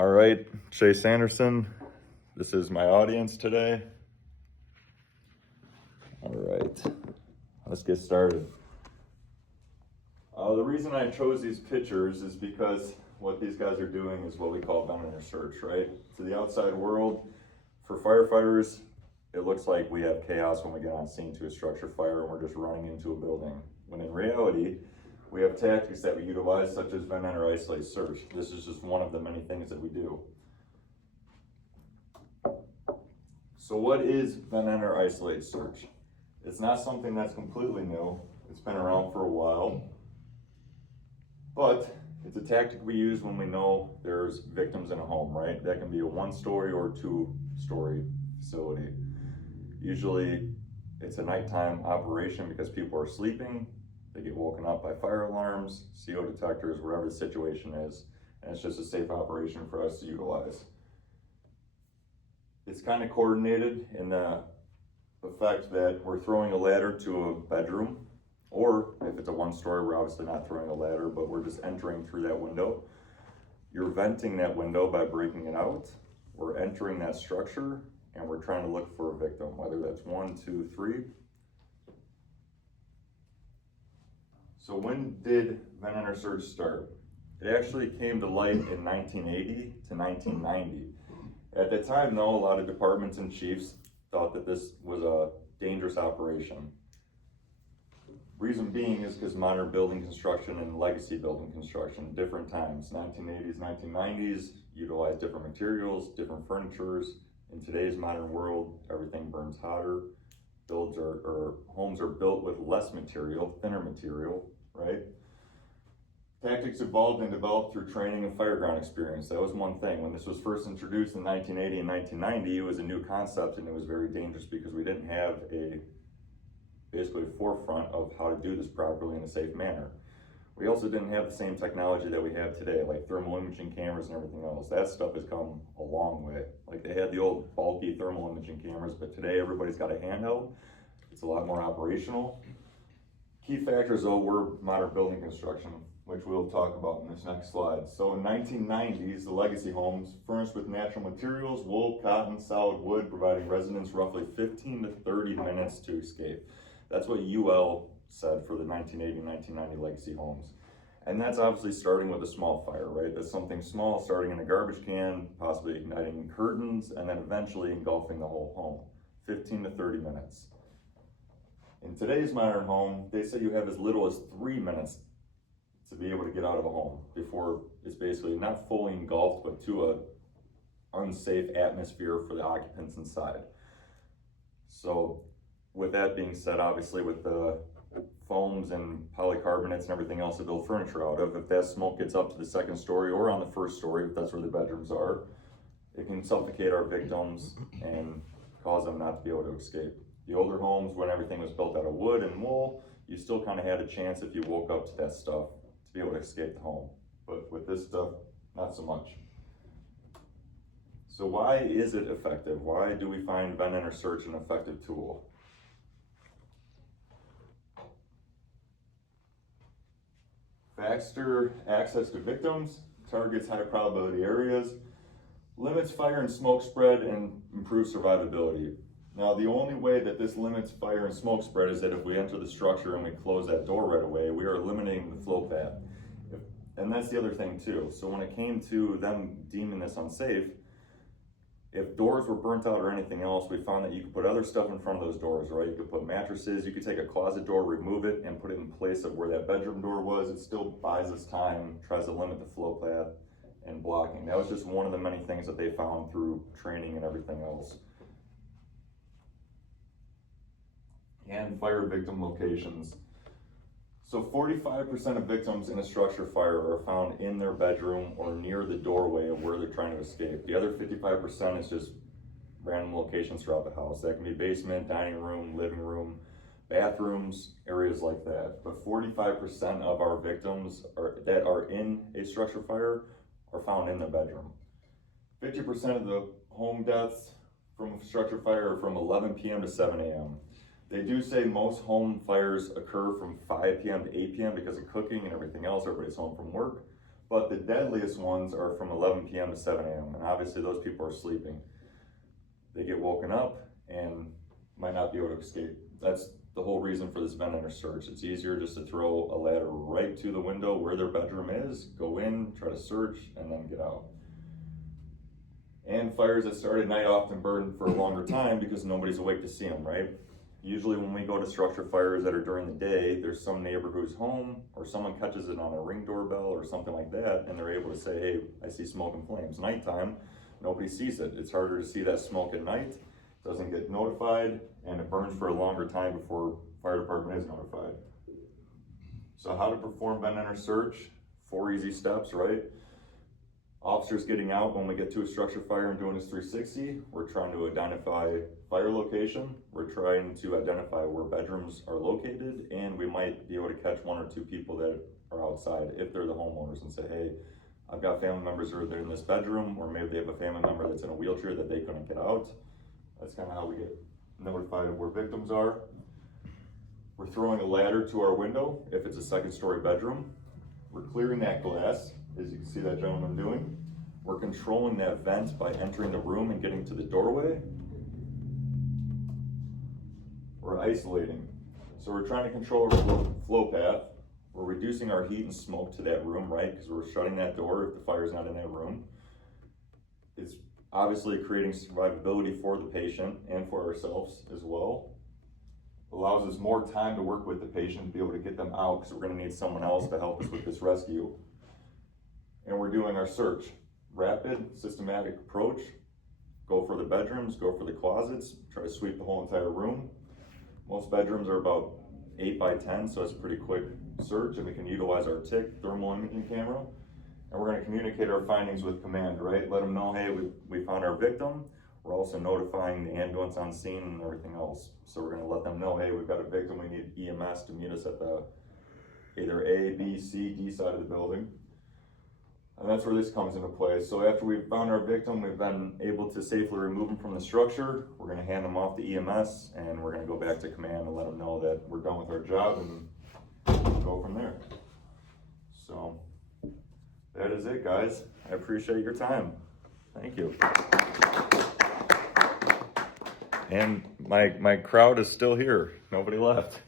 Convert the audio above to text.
All right, Chase Anderson, this is my audience today. All right, let's get started. The reason I chose these pictures is because what these guys are doing is what we call ventilator search, right? To the outside world, for firefighters, it looks like we have chaos when we get on scene to a structure fire and we're just running into a building. When in reality, we have tactics that we utilize, such as vent enter isolate search. This is just one of the many things that we do. So what is vent enter isolate search? It's not something that's completely new. It's been around for a while, but it's a tactic we use when we know there's victims in a home, right? That can be a 1-story or 2-story facility. Usually it's a nighttime operation because people are sleeping. They get woken up by fire alarms, CO detectors, whatever the situation is, and it's just a safe operation for us to utilize. It's kind of coordinated in the fact that we're throwing a ladder to a bedroom, or if it's a 1-story, we're obviously not throwing a ladder, but we're just entering through that window. You're venting that window by breaking it out. We're entering that structure and we're trying to look for a victim, whether that's 1, 2, 3. So when did vent enter search start? It actually came to light in 1980 to 1990. At that time, though, a lot of departments and chiefs thought that this was a dangerous operation. Reason being is because modern building construction and legacy building construction, different times, 1980s, 1990s, utilize different materials, different furnitures. In today's modern world, everything burns hotter. Homes are built with less material, thinner material, right? Tactics evolved and developed through training and fireground experience. That was one thing. When this was first introduced in 1980 and 1990, it was a new concept and it was very dangerous because we didn't have basically a forefront of how to do this properly in a safe manner. We also didn't have the same technology that we have today, like thermal imaging cameras and everything else. That stuff has come a long way. Like they had the old bulky thermal imaging cameras, but today everybody's got a handheld. It's a lot more operational. Key factors though were modern building construction, which we'll talk about in this next slide. So in 1990s, the legacy homes furnished with natural materials, wool, cotton, solid wood, providing residents roughly 15 to 30 minutes to escape. That's what UL said for the 1980-1990 legacy homes. And that's obviously starting with a small fire, right? That's something small, starting in a garbage can, possibly igniting curtains, and then eventually engulfing the whole home. 15 to 30 minutes. In today's modern home, they say you have as little as 3 minutes to be able to get out of a home before it's basically not fully engulfed, but to an unsafe atmosphere for the occupants inside. So with that being said, obviously with the foams and polycarbonates and everything else to build furniture out of, if that smoke gets up to the 2nd story or on the 1st story, if that's where the bedrooms are, it can suffocate our victims and cause them not to be able to escape. The older homes, when everything was built out of wood and wool, you still kind of had a chance if you woke up to that stuff to be able to escape the home. But with this stuff, not so much. So why is it effective? Why do we find vent enter search an effective tool? Faster access to victims, targets high probability areas, limits fire and smoke spread, and improves survivability. Now, the only way that this limits fire and smoke spread is that if we enter the structure and we close that door right away, we are eliminating the flow path. And that's the other thing too. So when it came to them deeming this unsafe, if doors were burnt out or anything else, we found that you could put other stuff in front of those doors, right? You could put mattresses, you could take a closet door, remove it, and put it in place of where that bedroom door was. It still buys us time, tries to limit the flow path and blocking. That was just one of the many things that they found through training and everything else. And fire victim locations. So 45% of victims in a structure fire are found in their bedroom or near the doorway of where they're trying to escape. The other 55% is just random locations throughout the house. That can be basement, dining room, living room, bathrooms, areas like that. But 45% of our victims that are in a structure fire are found in their bedroom. 50% of the home deaths from a structure fire are from 11 p.m. to 7 a.m. They do say most home fires occur from 5 p.m. to 8 p.m. because of cooking and everything else. Everybody's home from work. But the deadliest ones are from 11 p.m. to 7 a.m. And obviously those people are sleeping. They get woken up and might not be able to escape. That's the whole reason for this vent enter search. It's easier just to throw a ladder right to the window where their bedroom is, go in, try to search, and then get out. And fires that start at night often burn for a longer time because nobody's awake to see them, right? Usually when we go to structure fires that are during the day, there's some neighbor who's home or someone catches it on a Ring doorbell or something like that, and they're able to say, hey, I see smoke and flames. Nighttime, nobody sees it. It's harder to see that smoke at night, doesn't get notified, and it burns for a longer time before fire department is notified. So how to perform vent enter search? 4 easy steps, right? Officers getting out when we get to a structure fire and doing this 360, we're trying to identify fire location, we're trying to identify where bedrooms are located, and we might be able to catch 1 or 2 people that are outside if they're the homeowners and say, hey, I've got family members that are in this bedroom, or maybe they have a family member that's in a wheelchair that they couldn't get out. That's kind of how we get notified of where victims are. We're throwing a ladder to our window if it's a 2nd-story bedroom. We're clearing that glass, as you can see that gentleman doing. We're controlling that vent by entering the room and getting to the doorway. We're isolating. So we're trying to control our flow path. We're reducing our heat and smoke to that room, right? Because we're shutting that door if the fire's not in that room. It's obviously creating survivability for the patient and for ourselves as well. Allows us more time to work with the patient to be able to get them out, because we're going to need someone else to help us with this rescue. And we're doing our search. Rapid, systematic approach. Go for the bedrooms, go for the closets, try to sweep the whole entire room. Most bedrooms are about 8 by 10, so it's a pretty quick search, and we can utilize our TIC thermal imaging camera. And we're going to communicate our findings with command, right? Let them know, hey, we found our victim. We're also notifying the ambulance on scene and everything else. So we're going to let them know, hey, we've got a victim. We need EMS to meet us at the either A, B, C, D side of the building. And that's where this comes into play. So after we've found our victim, we've been able to safely remove them from the structure. We're going to hand them off to EMS, and we're going to go back to command and let them know that we're done with our job and go from there. So that is it, guys. I appreciate your time. Thank you. And my crowd is still here. Nobody left.